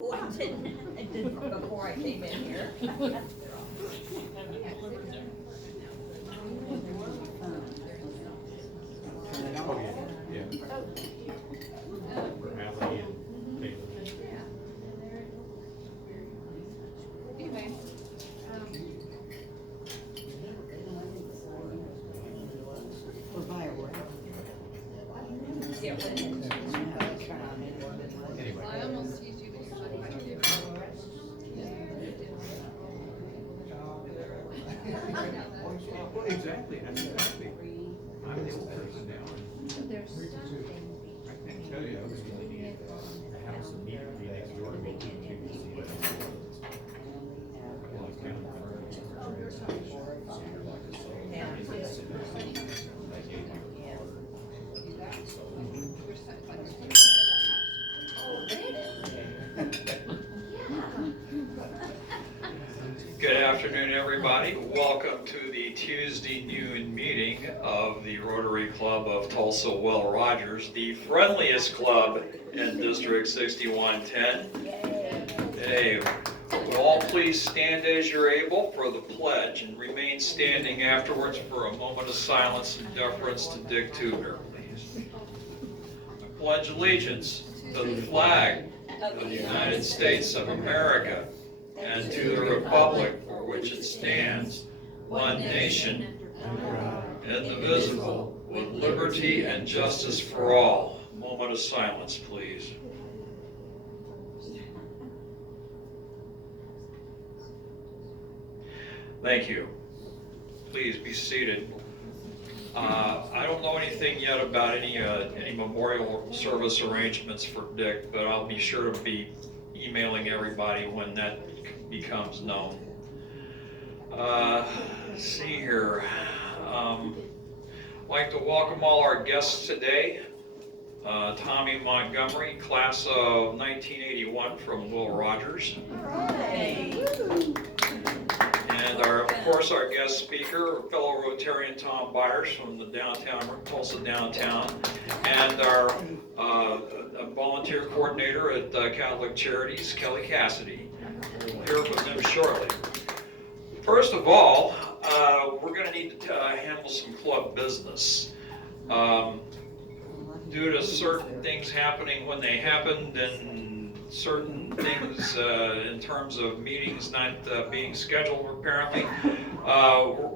Oh, I did before I came in here. Oh, yeah. For Allie and Bailey. Anyway, Anyway. I almost teased you, but you're talking about your Well, exactly, that's exactly. I'm the old person now. There's something. I can't tell you, I was I have some meeting next door to me to see. Well, it's kind of Good afternoon, everybody. Welcome to the Tuesday noon meeting of the Rotary Club of Tulsa Will Rogers, the friendliest club in District 6110. Hey, would all please stand as you're able for the pledge and remain standing afterwards for a moment of silence and deference to Dick Tubner, please. I pledge allegiance to the flag of the United States of America and to the republic for which it stands, one nation, indivisible, with liberty and justice for all. A moment of silence, please. Thank you. Please be seated. I don't know anything yet about any memorial service arrangements for Dick, but I'll be sure to be emailing everybody when that becomes known. Let's see here. I'd like to welcome all our guests today. Tommy Montgomery, class of 1981 from Will Rogers. And of course, our guest speaker, fellow Rotarian Tom Byers from the Tulsa downtown, and our volunteer coordinator at Catholic Charities, Kelly Cassidy. We'll hear from them shortly. First of all, we're going to need to handle some club business. Due to certain things happening when they happened and certain things in terms of meetings not being scheduled apparently, our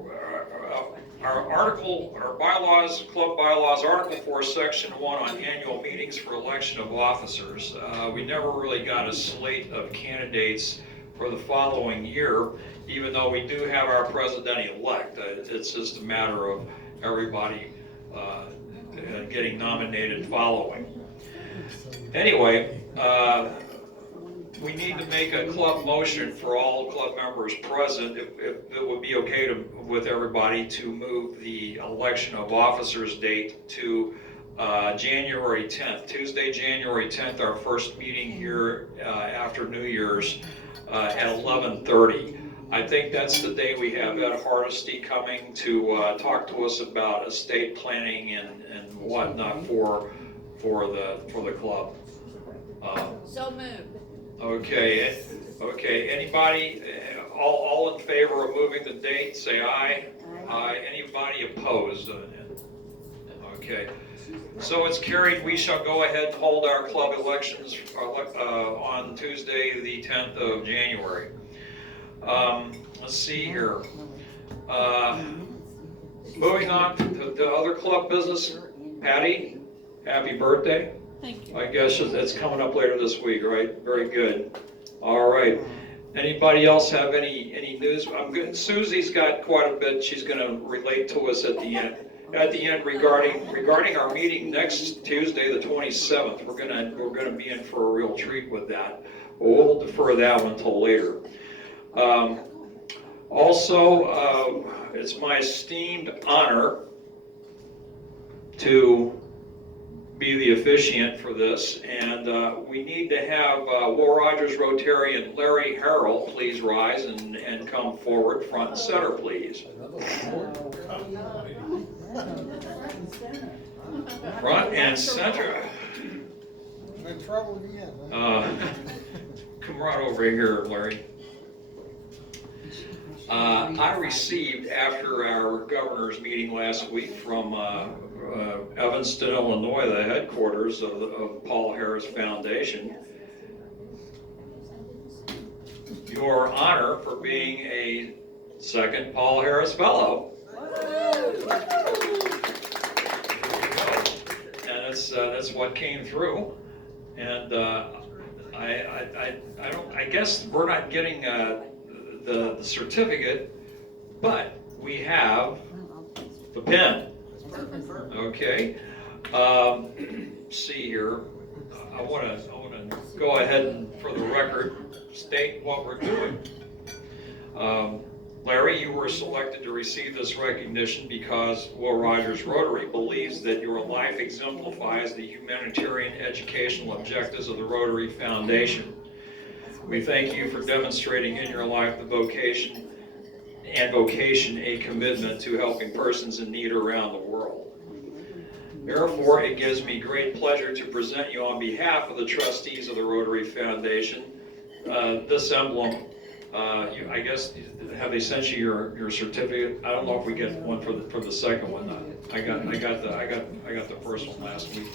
bylaws, club bylaws, Article 4, Section 1 on annual meetings for election of officers. We never really got a slate of candidates for the following year, even though we do have our president-elect. It's just a matter of everybody getting nominated following. Anyway, we need to make a club motion for all club members present, if it would be okay with everybody, to move the election of officers date to January 10th, Tuesday, January 10th, our first meeting here after New Year's at 11:30. I think that's the day we have Ed Hardesty coming to talk to us about estate planning and whatnot for the club. So moved. Okay. Anybody, all in favor of moving the date, say aye. Aye. Anybody opposed? Okay. So it's carried. We shall go ahead and hold our club elections on Tuesday, the 10th of January. Let's see here. Moving on to other club business. Patty, happy birthday. Thank you. I guess it's coming up later this week, right? Very good. All right. Anybody else have any news? I'm good. Susie's got quite a bit she's going to relate to us at the end. Regarding our meeting next Tuesday, the 27th, we're gonna be in for a real treat with that. But we'll defer that one until later. Also, it's my esteemed honor to be the officiant for this, and we need to have Will Rogers Rotarian Larry Harrell please rise and come forward, front and center, please. Front and center. I'm in trouble again. come right over here, Larry. I received, after our governor's meeting last week from Evanston, Illinois, the headquarters of Paul Harris Foundation, your honor for being a second Paul Harris Fellow. And that's what came through. And I guess we're not getting the certificate, but we have the pen. Okay. See here. I want to go ahead and, for the record, state what we're doing. Larry, you were selected to receive this recognition because Will Rogers Rotary believes that your life exemplifies the humanitarian educational objectives of the Rotary Foundation. We thank you for demonstrating in your life the vocation a commitment to helping persons in need around the world. Therefore, it gives me great pleasure to present you on behalf of the trustees of the Rotary Foundation this emblem. I guess, have they sent you your certificate? I don't know if we get one for the second one. I got the first one last week.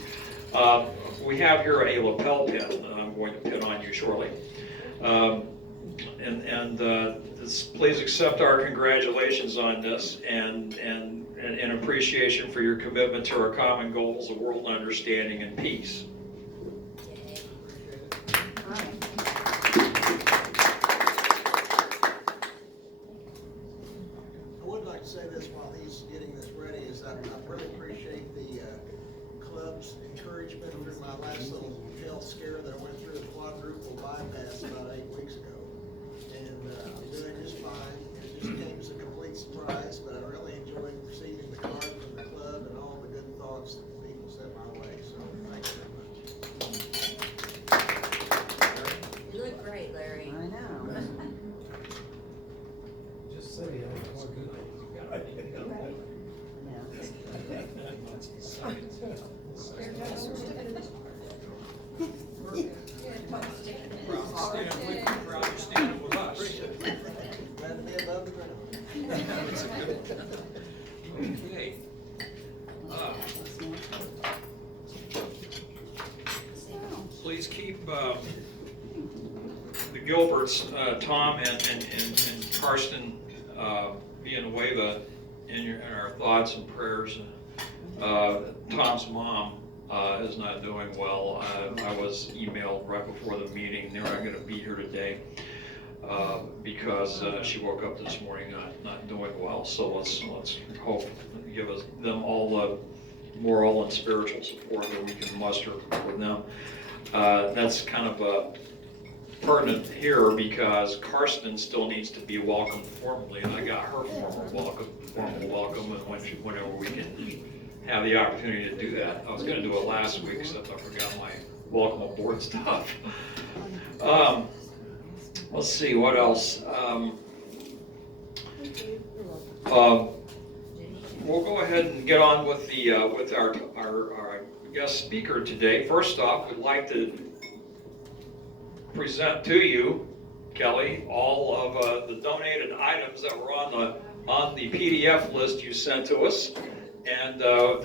We have here a lapel pin that I'm going to pin on you shortly. Please accept our congratulations on this and in appreciation for your commitment to our common goals of world understanding and peace. I would like to say this while he's getting this ready, is that I really appreciate the club's encouragement through my last little health scare that I went through, a quadruple bypass about 8 weeks ago. And I'm doing just fine. It just came as a complete surprise, but I really enjoyed receiving the card from the club and all the good thoughts that the people sent my way. So thanks very much. You look great, Larry. I know. Just say it. Proud to stand with us. Glad to be above the ground. Okay. Please keep the Gilberts, Tom and Karsten Villanueva in our thoughts and prayers. Tom's mom is not doing well. I was emailed right before the meeting. They're not going to be here today because she woke up this morning not doing well. So let's hope give them all the moral and spiritual support that we can muster for them. That's kind of pertinent here because Karsten still needs to be welcomed formally, and I got her formal welcome, and whenever we can have the opportunity to do that. I was going to do it last week, except I forgot my welcome aboard stuff. Let's see what else. We'll go ahead and get on with the with our guest speaker today. First off, we'd like to present to you, Kelly, all of the donated items that were on the PDF list you sent to us. And I've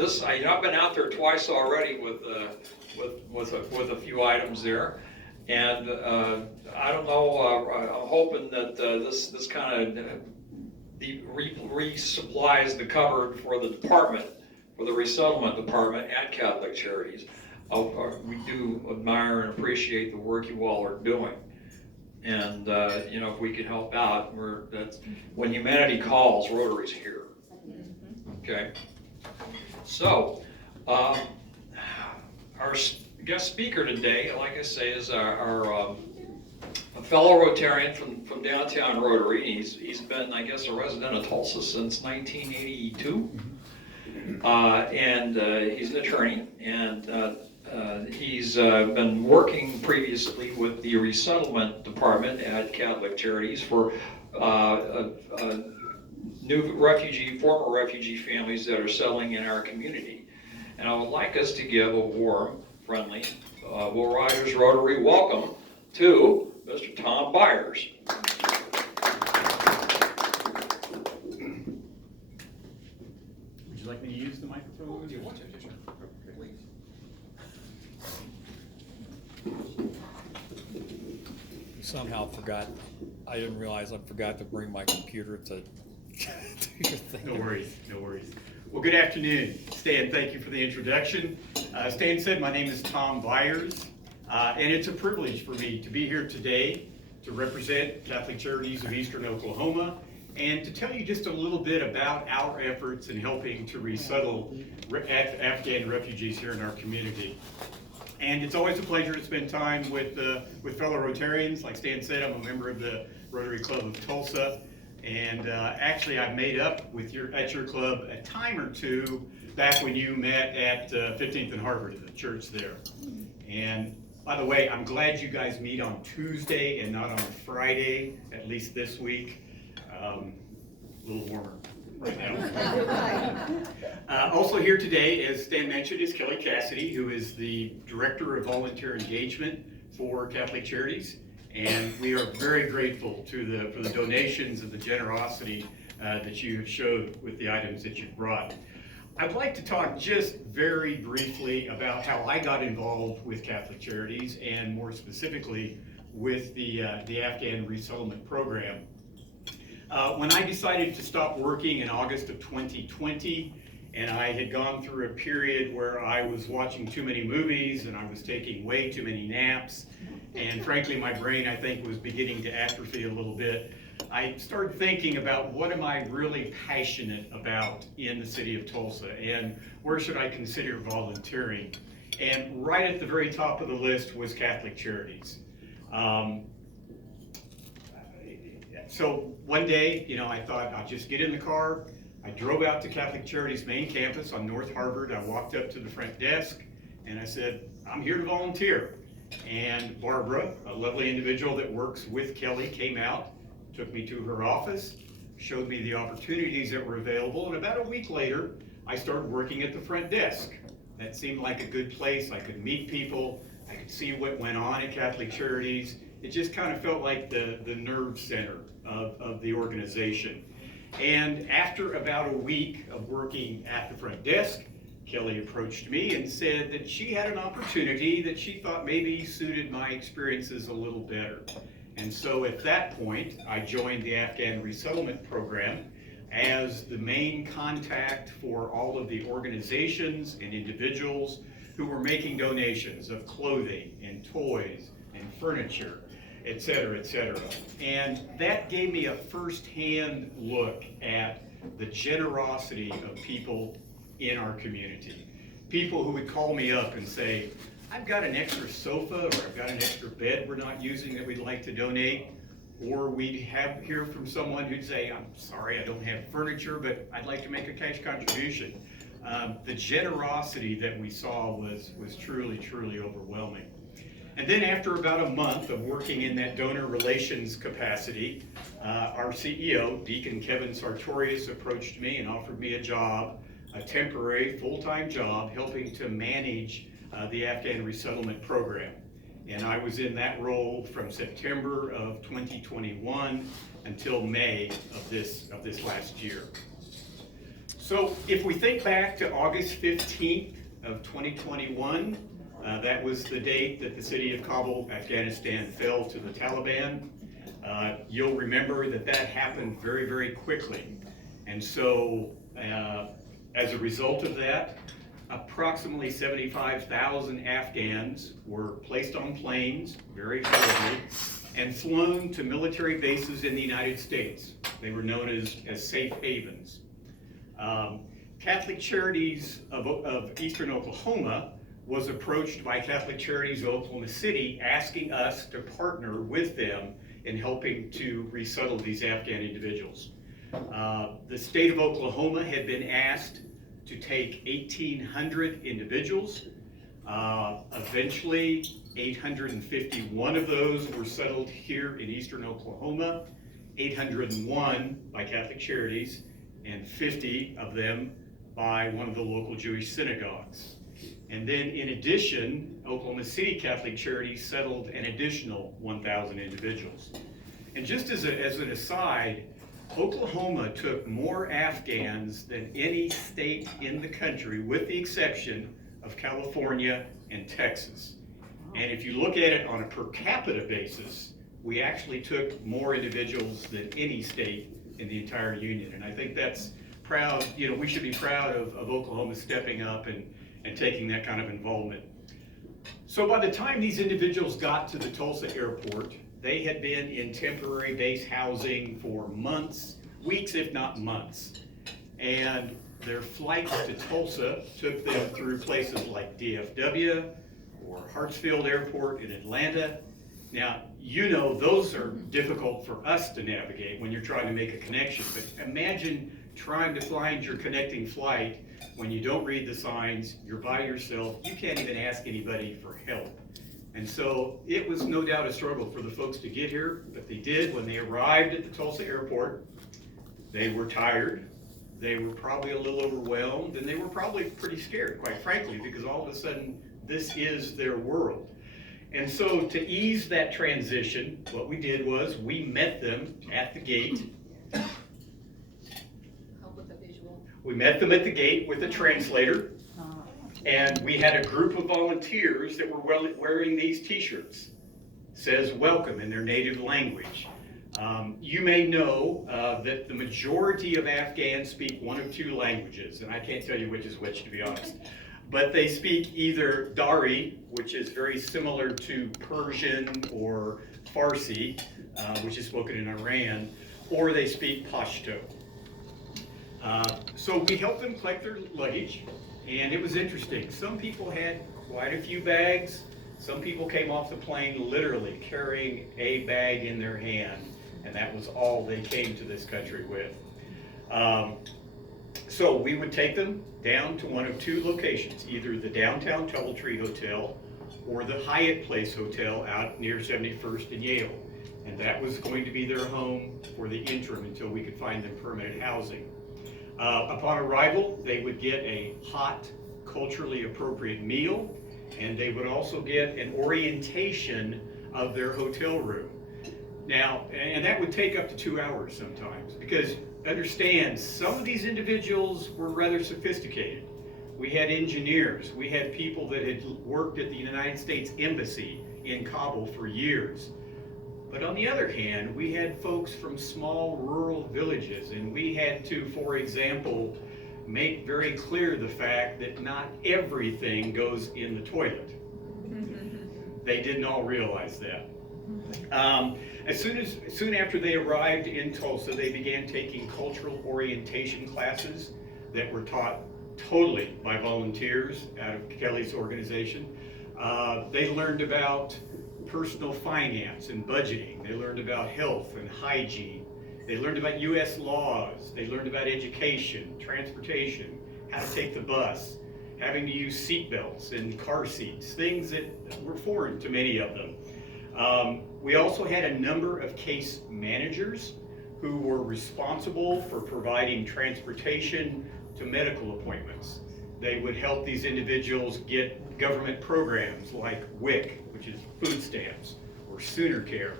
been out there twice already with a few items there, and I don't know. I'm hoping that this kind of resupplies the cupboard for the department, for the resettlement department at Catholic Charities. We do admire and appreciate the work you all are doing, and if we can help out, that's when humanity calls, Rotary's here. Okay. So, our guest speaker today, like I say, is our a fellow Rotarian from downtown Rotary. He's been, I guess, a resident of Tulsa since 1982, and he's an attorney, and he's been working previously with the resettlement department at Catholic Charities for former refugee families that are settling in our community. And I would like us to give a warm, friendly, Will Rogers Rotary welcome to Mr. somehow forgot, I didn't realize I forgot to bring my computer to do your thing. No worries, no worries. Well, good afternoon. Stan, thank you for the introduction. Stan said my name is Tom Byers, and it's a privilege for me to be here today to represent Catholic Charities of Eastern Oklahoma and to tell you just a little bit about our efforts in helping to resettle Afghan refugees here in our community. And it's always a pleasure to spend time with fellow Rotarians. Like Stan said, I'm a member of the Rotary Club of Tulsa. And actually, I've made up at your club a time or two back when you met at 15th and Harvard at the church there. And by the way, I'm glad you guys meet on Tuesday and not on Friday, at least this week. A little warmer right now. Also here today, as Stan mentioned, is Kelly Cassidy, who is the Director of Volunteer Engagement for Catholic Charities. And we are very grateful for the donations and the generosity that you have showed with the items that you've brought. I'd like to talk just very briefly about how I got involved with Catholic Charities and more specifically with the Afghan Resettlement Program. When I decided to stop working in August of 2020, and I had gone through a period where I was watching too many movies and I was taking way too many naps, and frankly my brain I think was beginning to atrophy a little bit, I started thinking about what am I really passionate about in the city of Tulsa and where should I consider volunteering. And right at the very top of the list was Catholic Charities. So one day, I thought I'll just get in the car. I drove out to Catholic Charities main campus on North Harvard. I walked up to the front desk and I said, I'm here to volunteer. And Barbara, a lovely individual that works with Kelly, came out, took me to her office, showed me the opportunities that were available, and about a week later, I started working at the front desk. That seemed like a good place. I could meet people, I could see what went on at Catholic Charities. It just kind of felt like the nerve center of the organization. And after about a week of working at the front desk, Kelly approached me and said that she had an opportunity that she thought maybe suited my experiences a little better. And so at that point, I joined the Afghan Resettlement Program as the main contact for all of the organizations and individuals who were making donations of clothing and toys and furniture, et cetera, et cetera. And that gave me a first-hand look at the generosity of people in our community. People who would call me up and say, I've got an extra sofa or I've got an extra bed we're not using that we'd like to donate. Or we'd hear from someone who'd say, I'm sorry, I don't have furniture, but I'd like to make a cash contribution. The generosity that we saw was truly, truly overwhelming. And then after about a month of working in that donor relations capacity, our CEO, Deacon Kevin Sartorius, approached me and offered me a job, a temporary full-time job, helping to manage the Afghan Resettlement Program. And I was in that role from September of 2021 until May of this last year. So if we think back to August 15th of 2021, that was the date that the city of Kabul, Afghanistan fell to the Taliban. You'll remember that happened very, very quickly. And so as a result of that, approximately 75,000 Afghans were placed on planes, very hurriedly, and flown to military bases in the United States. They were known as safe havens. Catholic Charities of Eastern Oklahoma was approached by Catholic Charities of Oklahoma City asking us to partner with them in helping to resettle these Afghan individuals. The state of Oklahoma had been asked to take 1,800 individuals. Eventually, 851 of those were settled here in Eastern Oklahoma, 801 by Catholic Charities, and 50 of them by one of the local Jewish synagogues. And then in addition, Oklahoma City Catholic Charities settled an additional 1,000 individuals. And just as an aside, Oklahoma took more Afghans than any state in the country, with the exception of California and Texas. And if you look at it on a per capita basis, we actually took more individuals than any state in the entire union. And I think that's proud, you know, we should be proud of Oklahoma stepping up and taking that kind of involvement. So by the time these individuals got to the Tulsa airport, they had been in temporary base housing for months, weeks if not months. And their flights to Tulsa took them through places like DFW or Hartsfield Airport in Atlanta. Now, you know, those are difficult for us to navigate when you're trying to make a connection, but imagine trying to find your connecting flight when you don't read the signs, you're by yourself, you can't even ask anybody for help. And so it was no doubt a struggle for the folks to get here, but they did. When they arrived at the Tulsa airport, they were tired, they were probably a little overwhelmed, and they were probably pretty scared, quite frankly, because all of a sudden, this is their world. And so to ease that transition, what we did was we met them at the gate. Help with the visual. We met them at the gate with a translator, and we had a group of volunteers that were wearing these t-shirts. Says welcome in their native language. You may know that the majority of Afghans speak one of two languages, and I can't tell you which is which, to be honest. But they speak either Dari, which is very similar to Persian or Farsi, which is spoken in Iran, or they speak Pashto. So we helped them collect their luggage, and it was interesting. Some people had quite a few bags. Some people came off the plane literally carrying a bag in their hand, and that was all they came to this country with. So we would take them down to one of two locations, either the downtown Doubletree Hotel or the Hyatt Place Hotel out near 71st and Yale. And that was going to be their home for the interim until we could find them permanent housing. Upon arrival, they would get a hot, culturally appropriate meal, and they would also get an orientation of their hotel room. Now, and that would take up to 2 hours sometimes, because understand, some of these individuals were rather sophisticated. We had engineers, we had people that had worked at the United States Embassy in Kabul for years. But on the other hand, we had folks from small rural villages, and we had to, for example, make very clear the fact that not everything goes in the toilet. They didn't all realize that. Soon after they arrived in Tulsa, they began taking cultural orientation classes that were taught totally by volunteers out of Kelly's organization. They learned about personal finance and budgeting. They learned about health and hygiene. They learned about U.S. laws. They learned about education, transportation, how to take the bus, having to use seat belts and car seats, things that were foreign to many of them. We also had a number of case managers who were responsible for providing transportation to medical appointments. They would help these individuals get government programs like WIC, which is food stamps, or Sooner Care.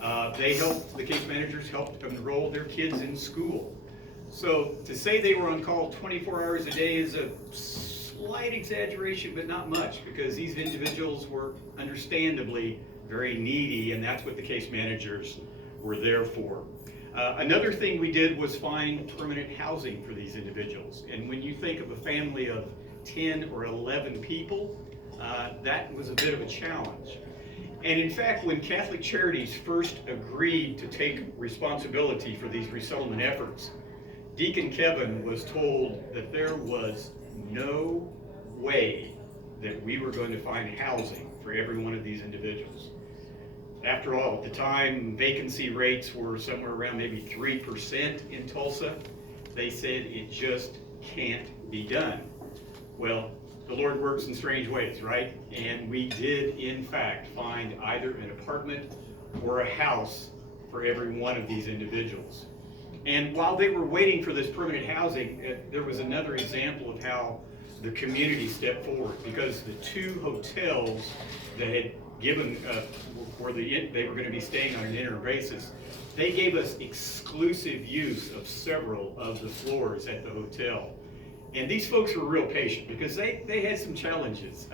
The case managers helped enroll their kids in school. So to say they were on call 24 hours a day is a slight exaggeration, but not much, because these individuals were understandably very needy, and that's what the case managers were there for. Another thing we did was find permanent housing for these individuals. And when you think of a family of 10 or 11 people, that was a bit of a challenge. And in fact, when Catholic Charities first agreed to take responsibility for these resettlement efforts, Deacon Kevin was told that there was no way that we were going to find housing for every one of these individuals. After all, at the time, vacancy rates were somewhere around maybe 3% in Tulsa. They said it just can't be done. Well, the Lord works in strange ways, right? And we did, in fact, find either an apartment or a house for every one of these individuals. And while they were waiting for this permanent housing, there was another example of how the community stepped forward, because the two hotels that had given where they were going to be staying on an interim basis, they gave us exclusive use of several of the floors at the hotel. And these folks were real patient, because they had some challenges.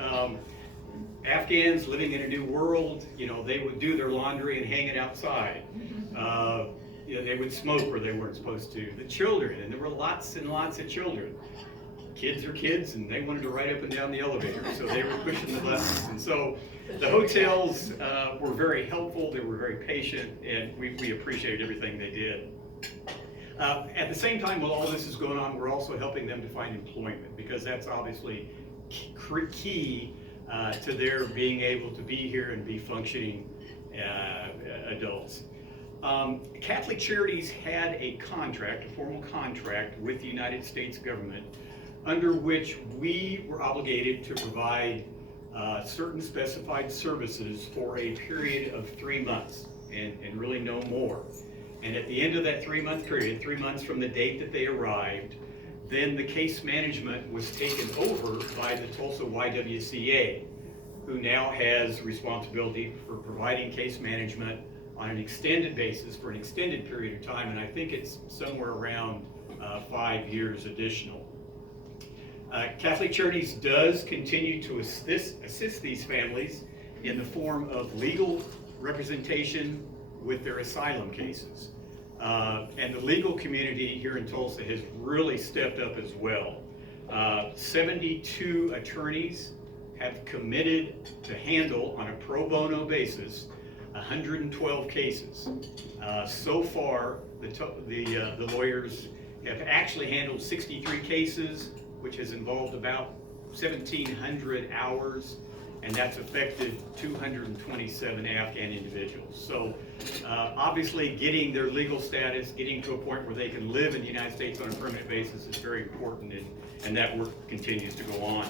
Afghans living in a new world, they would do their laundry and hang it outside. They would smoke where they weren't supposed to. The children, and there were lots and lots of children. Kids are kids, and they wanted to ride up and down the elevator, so they were pushing the buttons. And so the hotels were very helpful, they were very patient, and we appreciated everything they did. At the same time, while all this is going on, we're also helping them to find employment, because that's obviously key to their being able to be here and be functioning adults. Catholic Charities had a contract, a formal contract with the United States government, under which we were obligated to provide certain specified services for a period of 3 months, and really no more. And at the end of that 3-month period, 3 months from the date that they arrived, then the case management was taken over by the Tulsa YWCA, who now has responsibility for providing case management on an extended basis for an extended period of time, and I think it's somewhere around 5 years additional. Catholic Charities does continue to assist these families in the form of legal representation with their asylum cases. And the legal community here in Tulsa has really stepped up as well. 72 attorneys have committed to handle on a pro bono basis 112 cases. So far, the lawyers have actually handled 63 cases, which has involved about 1,700 hours, and that's affected 227 Afghan individuals. So obviously getting their legal status, getting to a point where they can live in the United States on a permanent basis is very important, and that work continues to go on.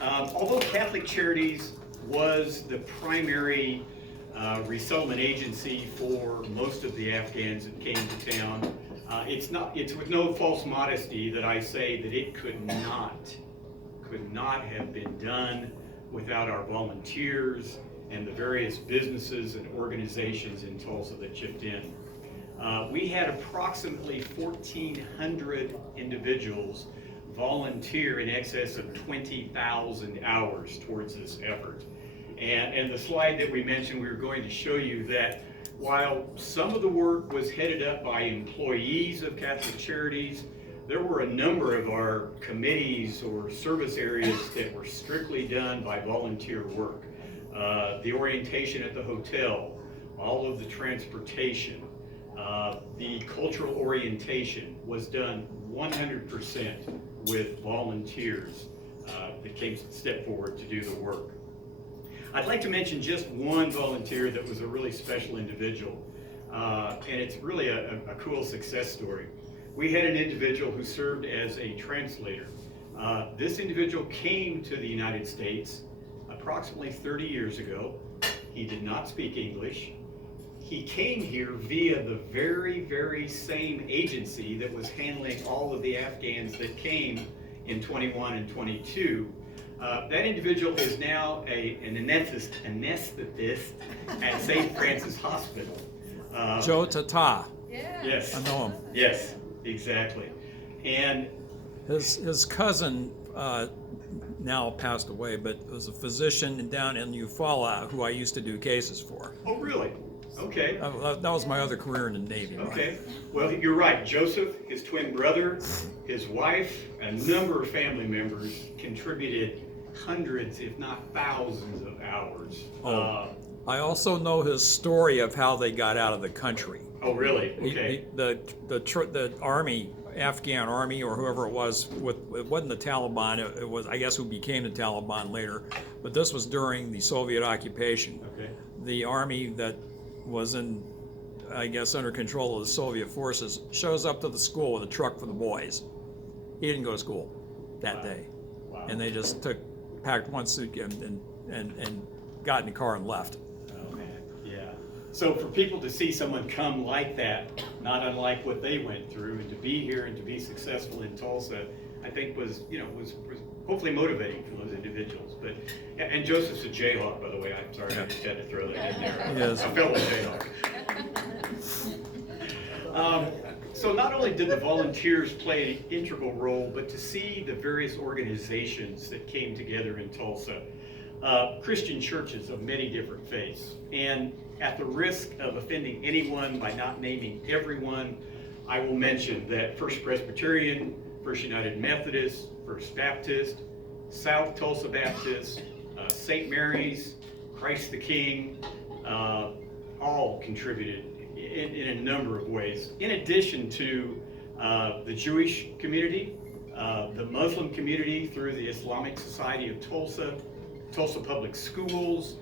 Although Catholic Charities was the primary resettlement agency for most of the Afghans that came to town, it's with no false modesty that I say that it could not have been done without our volunteers and the various businesses and organizations in Tulsa that chipped in. We had approximately 1,400 individuals volunteer in excess of 20,000 hours towards this effort. And the slide that we mentioned, we were going to show you that while some of the work was headed up by employees of Catholic Charities, there were a number of our committees or service areas that were strictly done by volunteer work. The orientation at the hotel, all of the transportation, the cultural orientation was done 100% with volunteers that stepped forward to do the work. I'd like to mention just one volunteer that was a really special individual, and it's really a cool success story. We had an individual who served as a translator. This individual came to the United States approximately 30 years ago. He did not speak English. He came here via the very, very same agency that was handling all of the Afghans that came in 21 and 22. That individual is now an anesthetist at St. Francis Hospital. Joe Tata. Yeah. Yes. I know him. Yes, exactly. And His cousin now passed away, but was a physician down in Eufaula who I used to do cases for. oh, really? Okay. That was my other career in the Navy. Okay. Well, you're right. Joseph, his twin brother, his wife, a number of family members contributed hundreds, if not thousands, of hours. I also know his story of how they got out of the country. Oh, really? Okay. The army, Afghan army, or whoever it was, it wasn't the Taliban. It was, I guess, who became the Taliban later. But this was during the Soviet occupation. Okay. The army that was in, I guess, under control of the Soviet forces shows up to the school with a truck for the boys. He didn't go to school that day, Wow. and they just packed one suit and got in the car and left. Oh, man. Yeah. So for people to see someone come like that, not unlike what they went through, and to be here and to be successful in Tulsa, I think was hopefully motivating for those individuals. But and Joseph's a Jayhawk, by the way. I'm sorry, I just had to throw that in there. He is. A fellow Jayhawk. So not only did the volunteers play an integral role, but to see the various organizations that came together in Tulsa. Christian churches of many different faiths. And at the risk of offending anyone by not naming everyone, I will mention that First Presbyterian, First United Methodist, First Baptist, South Tulsa Baptist, St. Mary's, Christ the King, all contributed in a number of ways. In addition to the Jewish community, the Muslim community through the Islamic Society of Tulsa, Tulsa Public Schools,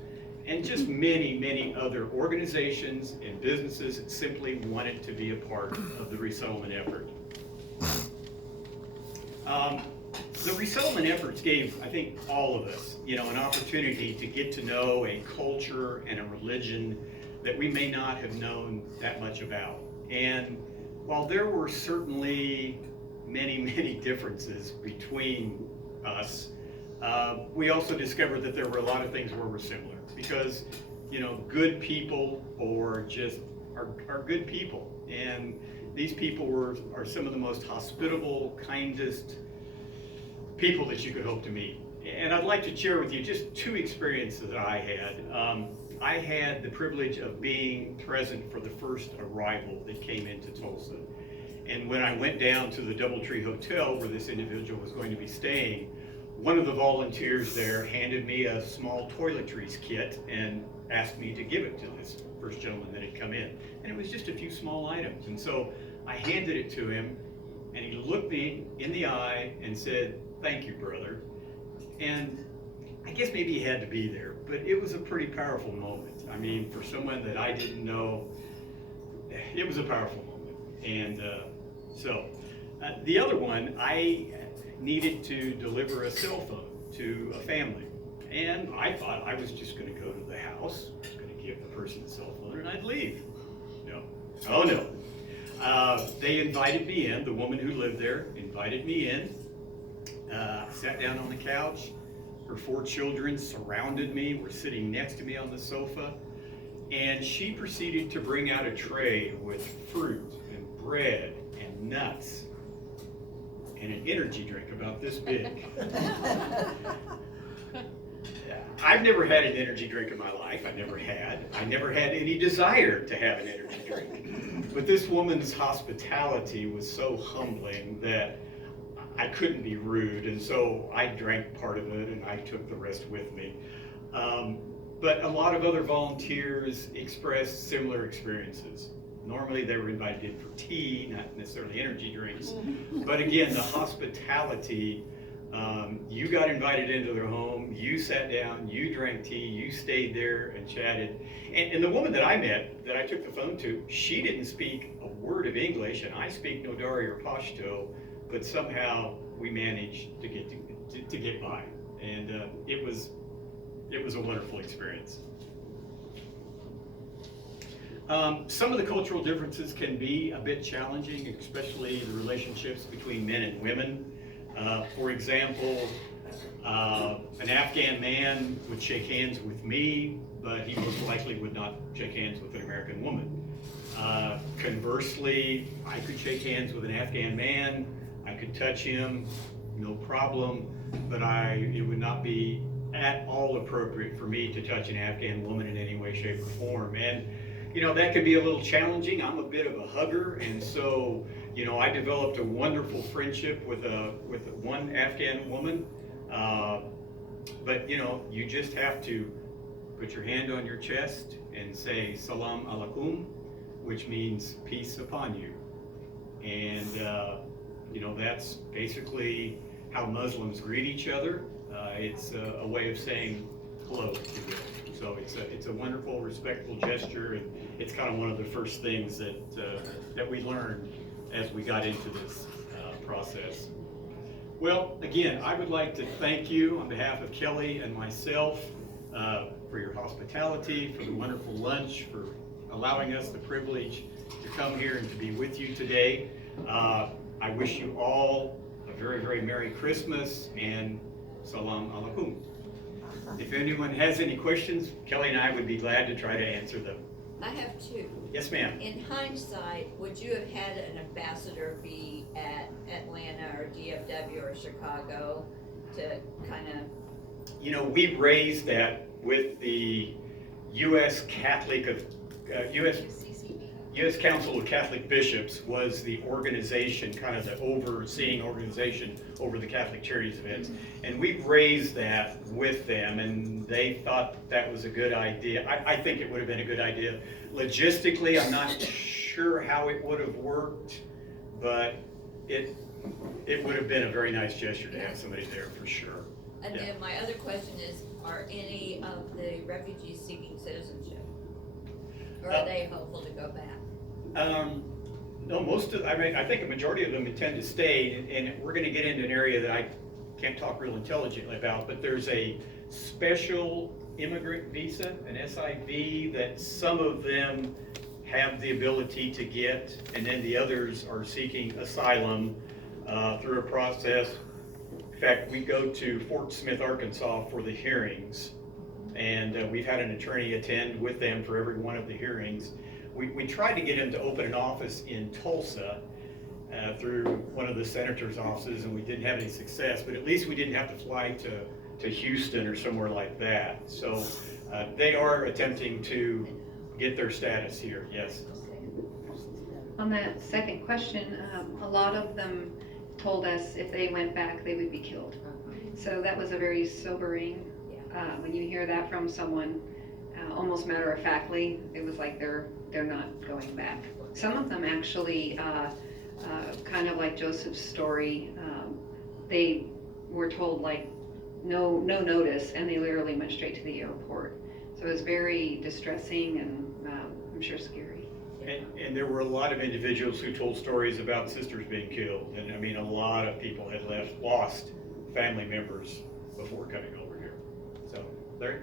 and just many, many other organizations and businesses that simply wanted to be a part of the resettlement effort. The resettlement efforts gave, I think, all of us, an opportunity to get to know a culture and a religion that we may not have known that much about. And while there were certainly many, many differences between us, we also discovered that there were a lot of things where we're similar. Because, good people are good people. And these people are some of the most hospitable, kindest people that you could hope to meet. And I'd like to share with you just two experiences that I had. I had the privilege of being present for the first arrival that came into Tulsa. And when I went down to the DoubleTree Hotel where this individual was going to be staying, one of the volunteers there handed me a small toiletries kit and asked me to give it to this first gentleman that had come in. And it was just a few small items. And so I handed it to him, and he looked me in the eye and said, "Thank you, brother." And I guess maybe he had to be there, but it was a pretty powerful moment. I mean, for someone that I didn't know, it was a powerful moment. And the other one, I needed to deliver a cell phone to a family. And I thought I was just going to go to the house, I was going to give the person the cell phone, and I'd leave. No. Oh, no. They invited me in. The woman who lived there invited me in. Sat down on the couch. Her 4 children surrounded me, were sitting next to me on the sofa. And she proceeded to bring out a tray with fruit and bread and nuts and an energy drink about this big. I've never had an energy drink in my life. I never had any desire to have an energy drink. But this woman's hospitality was so humbling that I couldn't be rude, and so I drank part of it and I took the rest with me. But a lot of other volunteers expressed similar experiences. Normally they were invited in for tea, not necessarily energy drinks. But again, the hospitality, you got invited into their home, you sat down, you drank tea, you stayed there and chatted. And the woman that I met, that I took the phone to, she didn't speak a word of English, and I speak Nodari or Pashto, but somehow we managed to get by. And it was a wonderful experience. Some of the cultural differences can be a bit challenging, especially the relationships between men and women. For example, an Afghan man would shake hands with me, but he most likely would not shake hands with an American woman. Conversely, I could shake hands with an Afghan man, I could touch him, no problem, but it would not be at all appropriate for me to touch an Afghan woman in any way, shape, or form. And that can be a little challenging. I'm a bit of a hugger, and so I developed a wonderful friendship with one Afghan woman. But you just have to put your hand on your chest and say "Salam alaikum," which means peace upon you. And that's basically how Muslims greet each other. It's a way of saying hello together. So it's a wonderful, respectful gesture, and it's kind of one of the first things that we learned as we got into this process. Well, again, I would like to thank you on behalf of Kelly and myself for your hospitality, for the wonderful lunch, for allowing us the privilege to come here and to be with you today. I wish you all a very, very Merry Christmas and Salam alaikum. If anyone has any questions, Kelly and I would be glad to try to answer them. I have 2. Yes, ma'am. In hindsight, would you have had an ambassador be at Atlanta or DFW or Chicago to kind of You know, we raised that with the U.S. Catholic of, U.S. Council of Catholic Bishops was the organization, kind of the overseeing organization over the Catholic Charities events. And we raised that with them, and they thought that was a good idea. I think it would have been a good idea. Logistically, I'm not sure how it would have worked, but it would have been a very nice gesture to have somebody there for sure. And Yeah. then my other question is, are any of the refugees seeking citizenship? Or are they hopeful to go back? No, I think a majority of them intend to stay, and we're gonna get into an area that I can't talk real intelligently about, but there's a special immigrant visa, an SIV, that some of them have the ability to get, and then the others are seeking asylum through a process. In fact, we go to Fort Smith, Arkansas for the hearings, and we've had an attorney attend with them for every one of the hearings. We tried to get him to open an office in Tulsa through one of the senator's offices, and we didn't have any success, but at least we didn't have to fly to Houston or somewhere like that. So they are attempting to get their status here, yes. On that second question, a lot of them told us if they went back, they would be killed. So that was a very sobering, when you hear that from someone, almost matter-of-factly, it was like they're not going back. Some of them actually, kind of like Joseph's story, they were told like no notice, and they literally went straight to the airport. So it was very distressing and I'm sure scary. And there were a lot of individuals who told stories about sisters being killed, and I mean, a lot of people had lost family members before coming over here. So, Larry?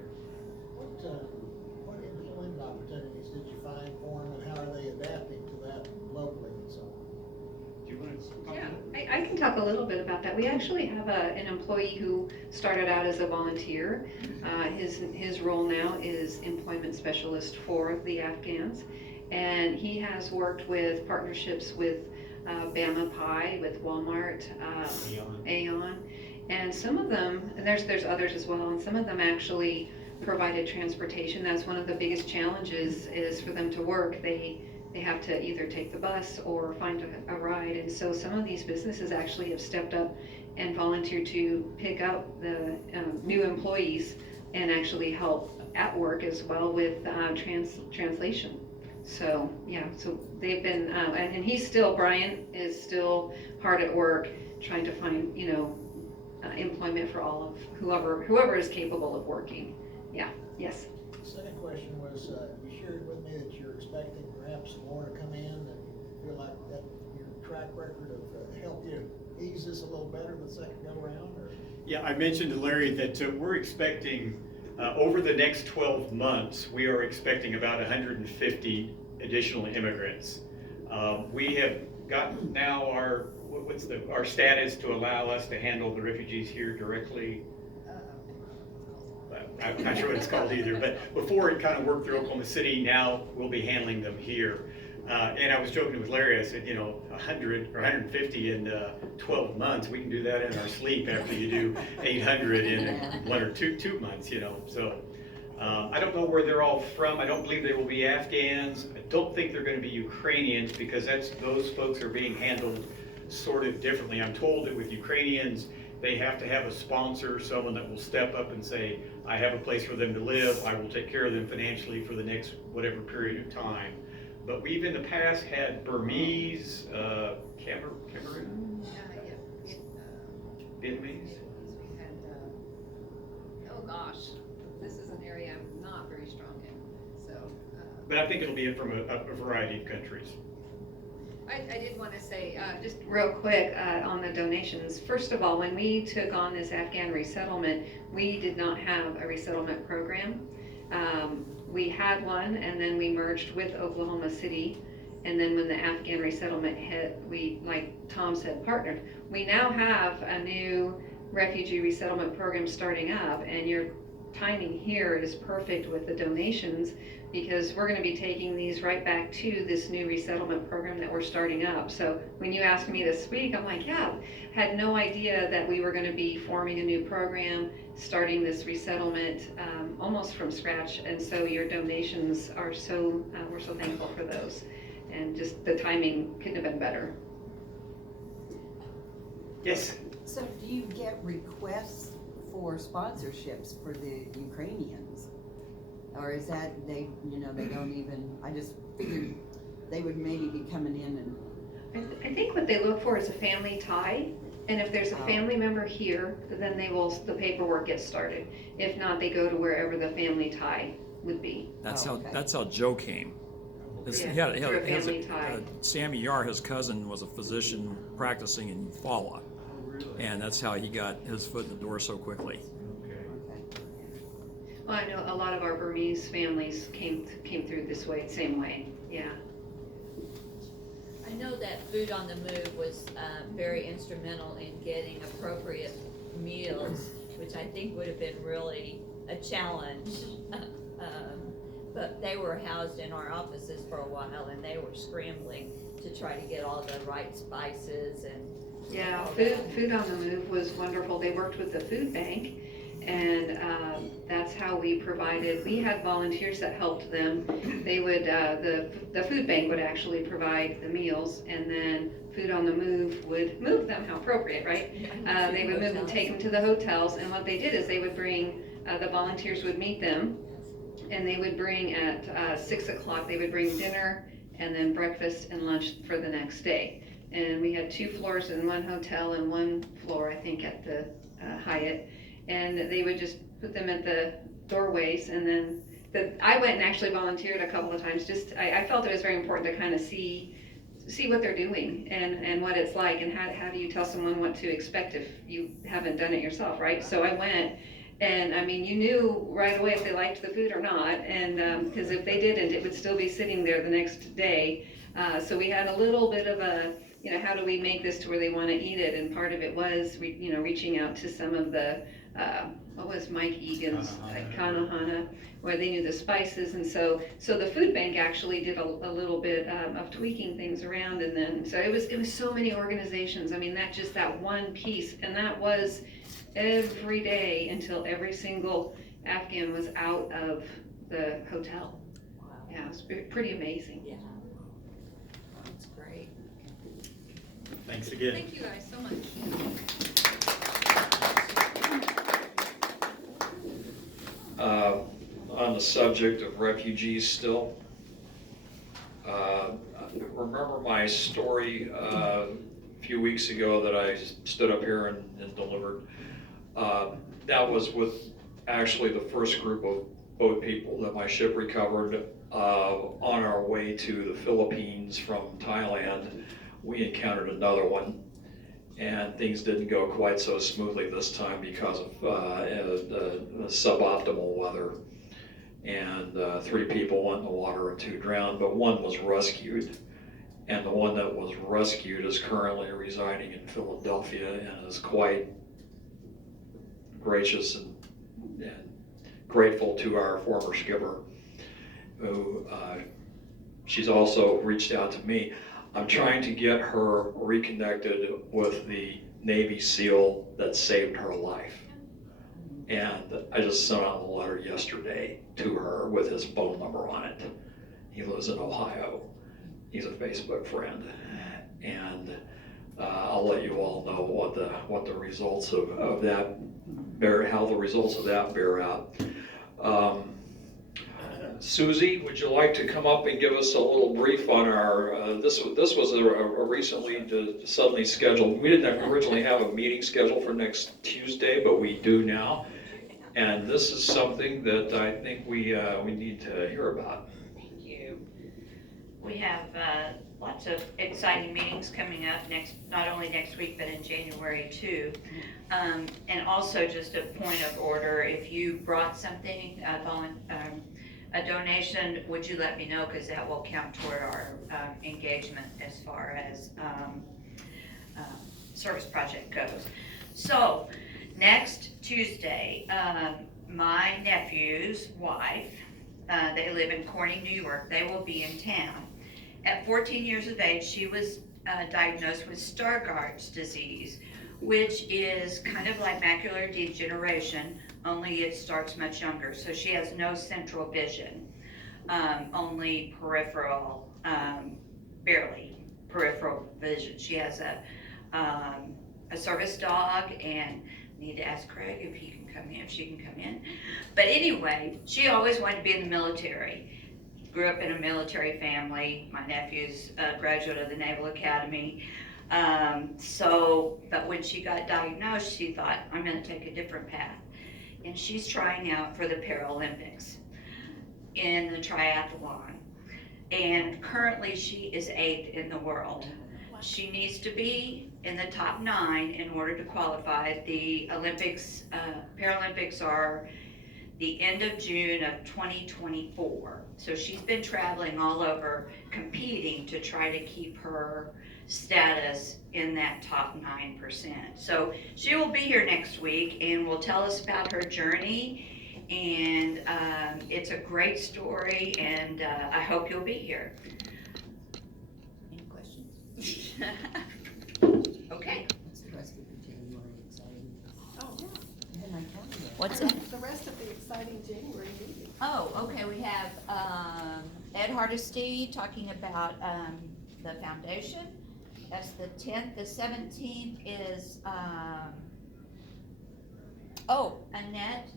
What employment opportunities did you find for them, and how are they adapting to that locally and so on? Do you want to talk Yeah, about it? I can talk a little bit about that. We actually have an employee who started out as a volunteer. His role now is employment specialist for the Afghans. And he has worked with partnerships with Bama Pie, with Walmart, Aeon. And some of them, and there's others as well, and some of them actually provided transportation. That's one of the biggest challenges is for them to work. They have to either take the bus or find a ride. And so some of these businesses actually have stepped up and volunteered to pick up the new employees and actually help at work as well with translation. So, yeah, so they've been, and he's still, Brian is still hard at work trying to find, employment for all of whoever is capable of working. Yeah, yes. The second question was, you shared with me that you're expecting perhaps more to come in, and you feel like that your track record of helped you ease this a little better the second go around, or? Yeah, I mentioned to Larry that we're expecting, over the next 12 months, we are expecting about 150 additional immigrants. We have gotten now our status to allow us to handle the refugees here directly. I'm not sure what it's called either, but before it kind of worked through Oklahoma City, now we'll be handling them here. And I was joking with Larry, I said, 100 or 150 in 12 months, we can do that in our sleep after you do 800 in 1 or 2 months, So I don't know where they're all from. I don't believe they will be Afghans. I don't think they're going to be Ukrainians, because those folks are being handled sort of differently. I'm told that with Ukrainians, they have to have a sponsor, someone that will step up and say, I have a place for them to live, I will take care of them financially for the next whatever period of time. But we've in the past had Burmese, Cameroon, Vietnamese. We had, oh gosh, this is an area I'm not very strong in, so. But I think it'll be from a variety of countries. I did want to say, just real quick, on the donations. First of all, when we took on this Afghan resettlement, we did not have a resettlement program. We had one, and then we merged with Oklahoma City. And then when the Afghan resettlement hit, we, like Tom said, partnered. We now have a new refugee resettlement program starting up, and you're timing here is perfect with the donations, because we're gonna be taking these right back to this new resettlement program that we're starting up. So when you asked me this week, I'm like, yeah, had no idea that we were gonna be forming a new program, starting this resettlement, almost from scratch. And so your donations are so, we're so thankful for those. And just the timing couldn't have been better. Yes. So do you get requests for sponsorships for the Ukrainians? Or is that they don't even, I just figured they would maybe be coming in and. I think what they look for is a family tie. And if there's a family member here, then the paperwork gets started. If not, they go to wherever the family tie would be. That's Oh, okay. that's how Joe came. Yeah, through a family tie. Sammy Yar, his cousin, was a physician practicing in Eufaula, and that's how he got his foot in the door so quickly. Well, I know a lot of our Burmese families came through this way, same way, yeah. I know that Food on the Move was very instrumental in getting appropriate meals, which I think would have been really a challenge. But they were housed in our offices for a while, and they were scrambling to try to get all the right spices and. Yeah, Food on the Move was wonderful. They worked with the food bank, and that's how we had volunteers that helped them. They would, the food bank would actually provide the meals, and then Food on the Move would move them, how appropriate, right? They would move and take them to the hotels, and what they did is they would bring, the volunteers would meet them, and they would bring at 6 o'clock, they would bring dinner and then breakfast and lunch for the next day. And we had 2 floors in one hotel and 1 floor, I think, at the Hyatt. And they would just put them at the doorways, and then I went and actually volunteered a couple of times. I felt it was very important to kind of see what they're doing and what it's like, and how do you tell someone what to expect if you haven't done it yourself, right? So I went, and I mean, you knew right away if they liked the food or not, and because if they didn't, it would still be sitting there the next day. So we had a little bit of a, how do we make this to where they want to eat it? And part of it was, reaching out to some of the, what was Mike Egan's, Kanahana, where they knew the spices. And so the food bank actually did a little bit of tweaking things around. And then, so it was so many organizations. I mean, that one piece, and that was every day until every single Afghan was out of the hotel. Wow. Yeah, it was pretty amazing. Yeah. That's great. Thanks again. Thank you guys so much. On the subject of refugees still, remember my story a few weeks ago that I stood up here and delivered? That was with actually the first group of boat people that my ship recovered on our way to the Philippines from Thailand. We encountered another one, and things didn't go quite so smoothly this time because of suboptimal weather. And 3 people went in the water and 2 drowned, but 1 was rescued. And the one that was rescued is currently residing in Philadelphia and is quite gracious and grateful to our former skipper, who she's also reached out to me. I'm trying to get her reconnected with the Navy SEAL that saved her life. And I just sent out a letter yesterday to her with his phone number on it. He lives in Ohio. He's a Facebook friend. And I'll let you all know what the results of that how the results of that bear out. Susie, would you like to come up and give us a little brief on our, this was a recently suddenly scheduled, we didn't originally have a meeting scheduled for next Tuesday, but we do now. And this is something that I think we need to hear about. Thank you. We have lots of exciting meetings coming up not only next week, but in January too. And also, just a point of order, if you brought something, a donation, would you let me know, because that will count toward our engagement as far as service project goes. So next Tuesday, my nephew's wife. They live in Corning, New York. They will be in town. At 14 years of age, she was diagnosed with Stargardt's disease, which is kind of like macular degeneration, only it starts much younger. So she has no central vision, only peripheral, barely peripheral vision. She has a service dog, and need to ask Craig if he can come in, if she can come in. But anyway, she always wanted to be in the military. Grew up in a military family. My nephew's a graduate of the Naval Academy. But when she got diagnosed, she thought, I'm gonna take a different path. And she's trying out for the Paralympics in the triathlon. And currently she is 8th in the world. She needs to be in the top 9 in order to qualify. The Olympics, Paralympics are the end of June of 2024. So she's been traveling all over competing to try to keep her status in that top 9%. So she will be here next week and will tell us about her journey. And it's a great story, and I hope you'll be here. Any questions? Okay. What's the rest of the January exciting? Oh, yeah. Yeah, I counted it. What's that? The rest of the exciting January meeting. Oh, okay, we have, Ed Hardesty talking about, the foundation. That's the 10th, the 17th is, Annette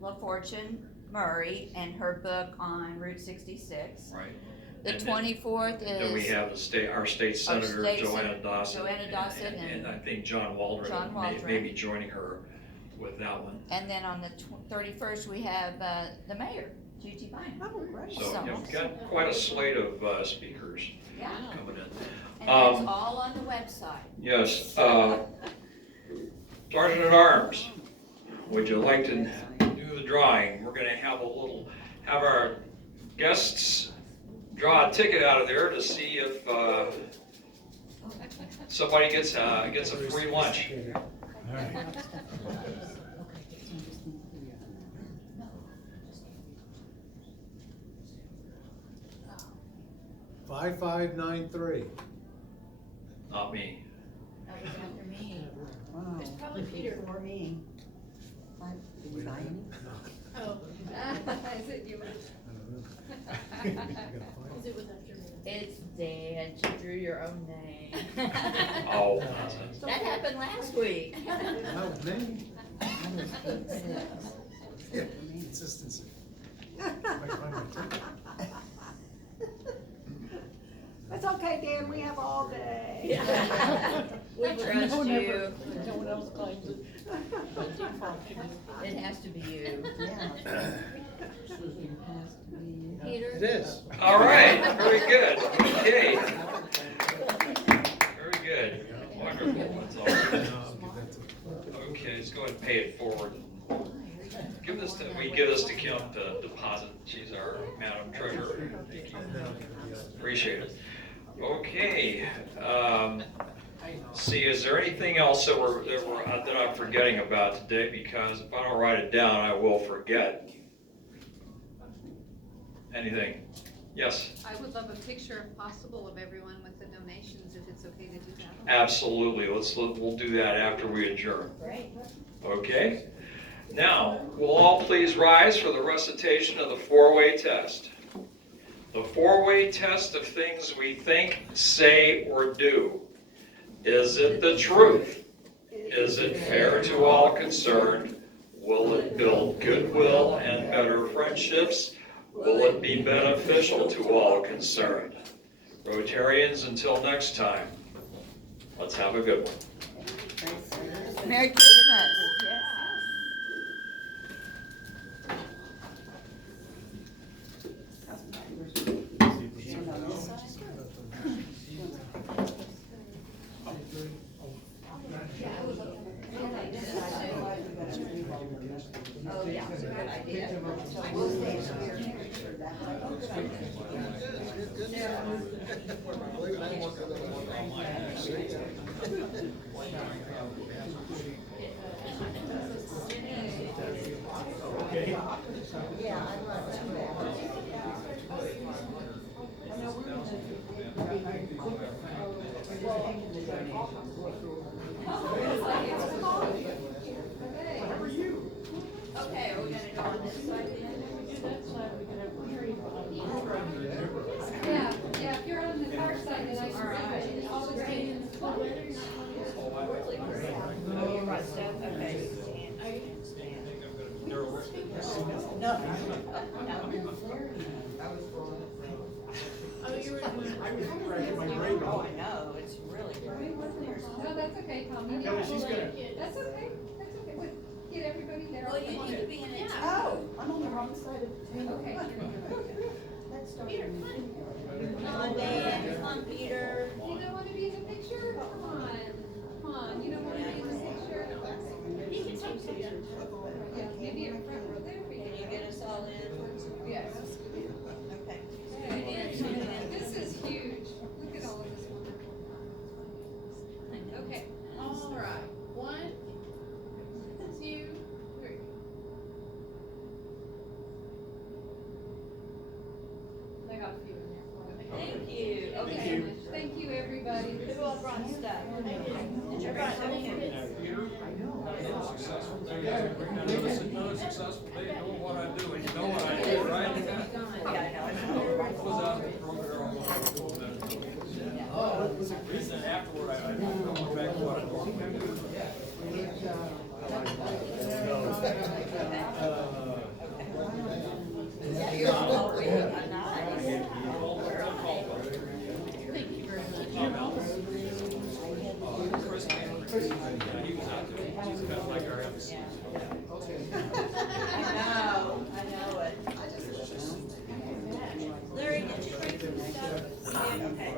LaFortune Murray and her book on Route 66. Right. The And 24th is. Then we have our state senator, state Joanna Dawson. Joanna Dawson And I think John Waldron John may Waldron. be joining her with that one. And then on the 31st, we have, the mayor, Gigi Bynum. Oh, great. So yeah, we've got quite a slate of speakers Yeah, coming in. and it's all on the website. Yes, Sergeant at Arms, would you like to do the drawing? We're gonna have our guests draw a ticket out of there to see if somebody gets a free lunch. 5593. Not me. That was after me. Wow. It's probably Peter. For me. Did you buy any? Oh. Is it you? Is it was after me? It's Dan, you drew your own name. Oh. That happened last week. No, me. Mine was 8-6. Yeah, consistency. Might find my ticket. It's okay, Dan, we have all day. We trust you. No one else claims it. It has to be you. Yeah. It has to be. Peter? It is. All right, very good. Okay. Very good. Wonderful. That's all. Okay, let's go ahead and pay it forward. Give this to Kim to deposit. She's our Madam Treasurer. Thank you. Appreciate it. Okay. See, is there anything else that I'm forgetting about today? Because if I don't write it down, I will forget. Anything? Yes? I would love a picture, if possible, of everyone with the donations, if it's okay to do that. Absolutely. We'll do that after we adjourn. Great. Okay? Now, will all please rise for the recitation of the four-way test. The four-way test of things we think, say, or do. Is it the truth? Is it fair to all concerned? Will it build goodwill and better friendships? Will it be beneficial to all concerned? Rotarians, until next time, let's have a good one. Merry Christmas. Oh, yeah, it's a good idea. So we'll stay here. That way. Yeah, I'd love to. I know we're gonna taking the donations. Okay, are we gonna go on this side then? Yeah, yeah, if you're on the far side, then I can see all the green. Oh, you brought stuff, okay. I know, it's really great. No, that's okay, Tommy. No, but she's gonna- That's okay, that's okay. We'll get everybody there. Well, you need to be in it. Oh, I'm on the wrong side of the table. Okay. Let's start. Come on, Dan, come on, Peter. You don't wanna be in the picture? Come on, come on, you don't wanna be in the picture? You can take pictures. Yeah, maybe in front row there. Can you get us all in? Yes. Okay. Hey, this is huge. Look at all of this wonderful. Okay, all right. 1, 2, 3. I got a few in there. Thank you. Okay, thank you, everybody. Who all brought stuff? Did you brought okay. Another successful day doing what I do, and you know what I do, right? Yeah, I know. Was out and broke it all over. And then afterward, I went back to what I normally do. Chris, he was out there, he's kind of like our MC. I know it. Larry, did you bring some stuff? Okay.